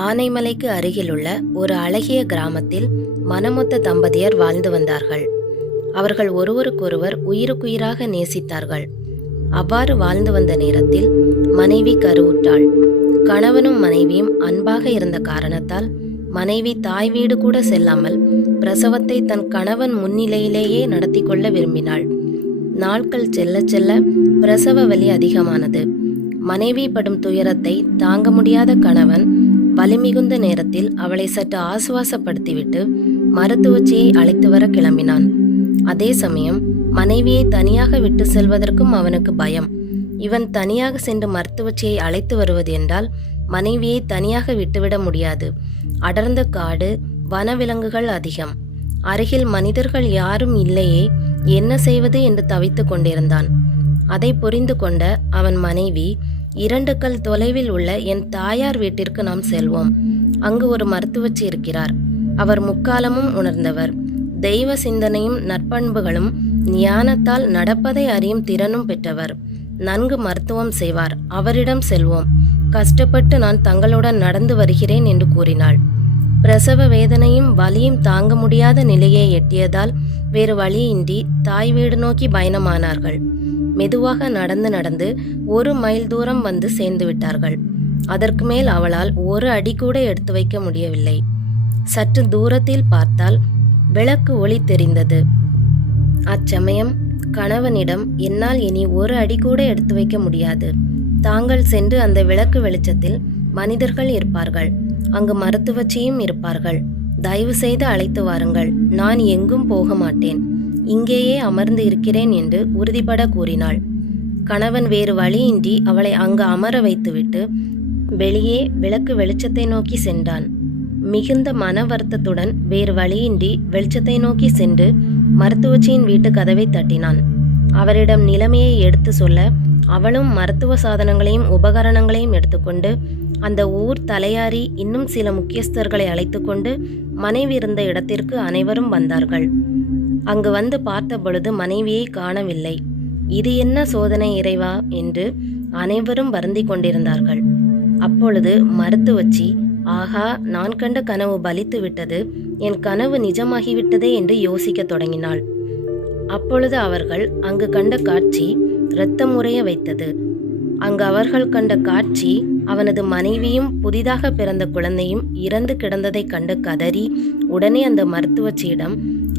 ஆனைமலைக்கு அருகிலுள்ள ஒரு அழகிய கிராமத்தில் மனமொத்த தம்பதியர் வாழ்ந்து வந்தார்கள். அவர்கள் ஒருவருக்கொருவர் உயிருக்குயிராக நேசித்தார்கள். அவ்வாறு வாழ்ந்து வந்த நேரத்தில் மனைவி கருவுற்றாள். கணவனும் மனைவியும் அன்பாக இருந்த காரணத்தால் மனைவி தாய் வீடு கூட செல்லாமல் பிரசவத்தை தன் கணவன் முன்னிலையிலேயே நடத்தி கொள்ள விரும்பினாள். நாட்கள் செல்ல செல்ல பிரசவ வலி அதிகமானது. மனைவி படும் துயரத்தை தாங்க முடியாத கணவன் வலிமிகுந்த நேரத்தில் அவளை சற்று ஆசுவாசப்படுத்திவிட்டு மருத்துவச்சியை அழைத்து வர கிளம்பினான். அதே சமயம் மனைவியை தனியாக விட்டு செல்வதற்கும் அவனுக்கு பயம். இவன் தனியாக சென்று மருத்துவச்சியை அழைத்து வருவது என்றால் மனைவியை தனியாக விட்டுவிட முடியாது. அடர்ந்த காடு, வனவிலங்குகள் அதிகம். அருகில் மனிதர்கள் யாரும் இல்லையே, என்ன செய்வது என்று தவித்து கொண்டிருந்தான். அதை புரிந்து கொண்ட அவன் மனைவி, 2 கல் தொலைவில் உள்ள என் தாயார் வீட்டிற்கு நாம் செல்வோம். அங்கு ஒரு மருத்துவச்சி இருக்கிறார். அவர் முக்காலமும் உணர்ந்தவர். தெய்வ சிந்தனையும் நற்பண்புகளும் ஞானத்தால் நடப்பதை அறியும் திறனும் பெற்றவர். நன்கு மருத்துவம் செய்வார். அவரிடம் செல்வோம். கஷ்டப்பட்டு நான் தங்களுடன் நடந்து வருகிறேன் என்று கூறினாள். பிரசவ வேதனையும் வலியும் தாங்க முடியாத நிலையை எட்டியதால் வேறு வழியின்றி தாய் வீடு நோக்கி பயணமானார்கள். மெதுவாக நடந்து நடந்து 1 மைல் தூரம் வந்து சேர்ந்து விட்டார்கள். அதற்கு மேல் அவளால் 1 அடி கூட எடுத்து வைக்க முடியவில்லை. சற்று தூரத்தில் பார்த்தால் விளக்கு ஒளி தெரிந்தது. அச்சமயம் கணவனிடம், என்னால் இனி 1 அடி கூட எடுத்து வைக்க முடியாது. தாங்கள் சென்று அந்த விளக்கு வெளிச்சத்தில் மனிதர்கள் இருப்பார்கள். அங்கு மருத்துவச்சியும் இருப்பார்கள். தயவு செய்து அழைத்து வாருங்கள். நான் எங்கும் போக மாட்டேன். இங்கேயே அமர்ந்து இருக்கிறேன் என்று உறுதிபட கூறினாள். கணவன் வேறு வழியின்றி அவளை அங்கு அமர வைத்துவிட்டு வெளியே விளக்கு வெளிச்சத்தை நோக்கி சென்றான். மிகுந்த மன வருத்தத்துடன் வேறு வழியின்றி வெளிச்சத்தை நோக்கி சென்று மருத்துவச்சியின் வீட்டு கதவை தட்டினான். அவரிடம் நிலைமையை எடுத்து சொல்ல அவளும் மருத்துவ சாதனங்களையும் உபகரணங்களையும் எடுத்துக்கொண்டு அந்த ஊர் தலையாரி இன்னும் சில முக்கியஸ்தர்களை அழைத்து கொண்டு மனைவி இருந்த இடத்திற்கு அனைவரும் வந்தார்கள். அங்கு வந்து பார்த்த பொழுது மனைவியை காணவில்லை. இது என்ன சோதனை இறைவா என்று அனைவரும் வருந்தி கொண்டிருந்தார்கள். அப்பொழுது மருத்துவச்சி, ஆகா, நான் கண்ட கனவு பலித்து விட்டது, என் கனவு நிஜமாகிவிட்டதே என்று யோசிக்க தொடங்கினாள். அப்பொழுது அவர்கள் அங்கு கண்ட காட்சி இரத்தம் உறைய வைத்தது. அங்கு அவர்கள் கண்ட காட்சி அவனது மனைவியும் புதிதாக பிறந்த குழந்தையும் இறந்து கிடந்ததை கண்டு கதறி உடனே அந்த மருத்துவச்சியிடம்,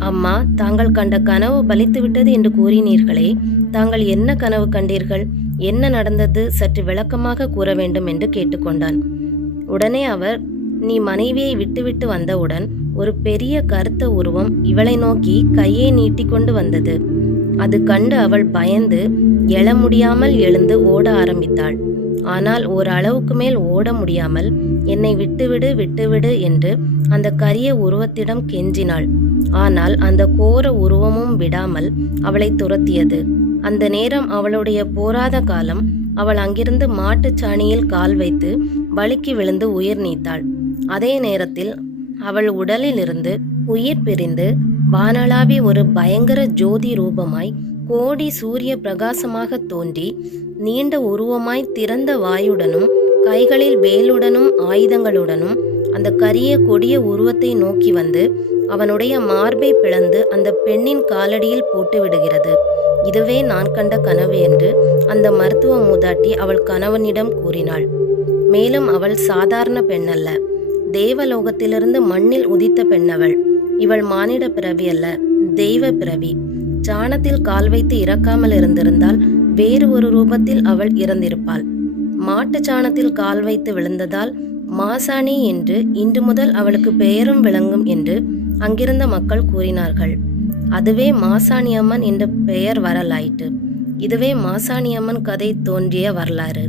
அம்மா, தாங்கள் கண்ட கனவு பலித்து விட்டது என்று கூறினீர்களே, தாங்கள் என்ன கனவு கண்டீர்கள்? என்ன நடந்தது? சற்று விளக்கமாக கூற வேண்டும் என்று கேட்டுக்கொண்டான். உடனே அவர், நீ மனைவியை விட்டுவிட்டு வந்தவுடன் ஒரு பெரிய கருத்த உருவம் இவளை நோக்கி கையை நீட்டிக்கொண்டு வந்தது. அது கண்டு அவள் பயந்து எழ முடியாமல் எழுந்து ஓட ஆரம்பித்தாள். ஆனால் ஓரளவுக்கு மேல் ஓட முடியாமல், என்னை விட்டுவிடு விட்டுவிடு என்று அந்த கரிய உருவத்திடம் கெஞ்சினாள். ஆனால் அந்த கோர உருவமும் விடாமல் அவளை துரத்தியது. அந்த நேரம் அவளுடைய போராத காலம். அவள் அங்கிருந்து மாட்டுச் சாணியில் கால் வைத்து வழுக்கி விழுந்து உயிர் நீத்தாள். அதே நேரத்தில் அவள் உடலிலிருந்து உயிர் பிரிந்து வானளாவி ஒரு பயங்கர ஜோதி ரூபமாய் கோடி சூரிய பிரகாசமாக தோன்றி நீண்ட உருவமாய் திறந்த வாயுடனும் கைகளில் வேலுடனும் ஆயுதங்களுடனும் அந்த கரிய கொடிய உருவத்தை நோக்கி வந்து அவனுடைய மார்பை பிளந்து அந்த பெண்ணின் காலடியில் போட்டு விடுகிறது. இதுவே நான் கண்ட கனவு என்று அந்த மருத்துவ மூதாட்டி அவள் கணவனிடம் கூறினாள். மேலும் அவள் சாதாரண பெண்ணல்ல, தேவலோகத்திலிருந்து மண்ணில் உதித்த பெண்ணவள். இவள் மானிட பிறவி அல்ல, தெய்வ பிறவி. சாணத்தில் கால் வைத்து இறக்காமல் இருந்திருந்தால் வேறு ஒரு ரூபத்தில் அவள் இறந்திருப்பாள். மாட்டு சாணத்தில் கால் வைத்து விழுந்ததால் மாசாணி என்று இன்று முதல் அவளுக்கு பெயரும் விளங்கும் என்று அங்கிருந்த மக்கள் கூறினார்கள். அதுவே மாசாணியம்மன் என்ற பெயர் வரலாயிற்று. இதுவே மாசாணியம்மன் கதை தோன்றிய வரலாறு.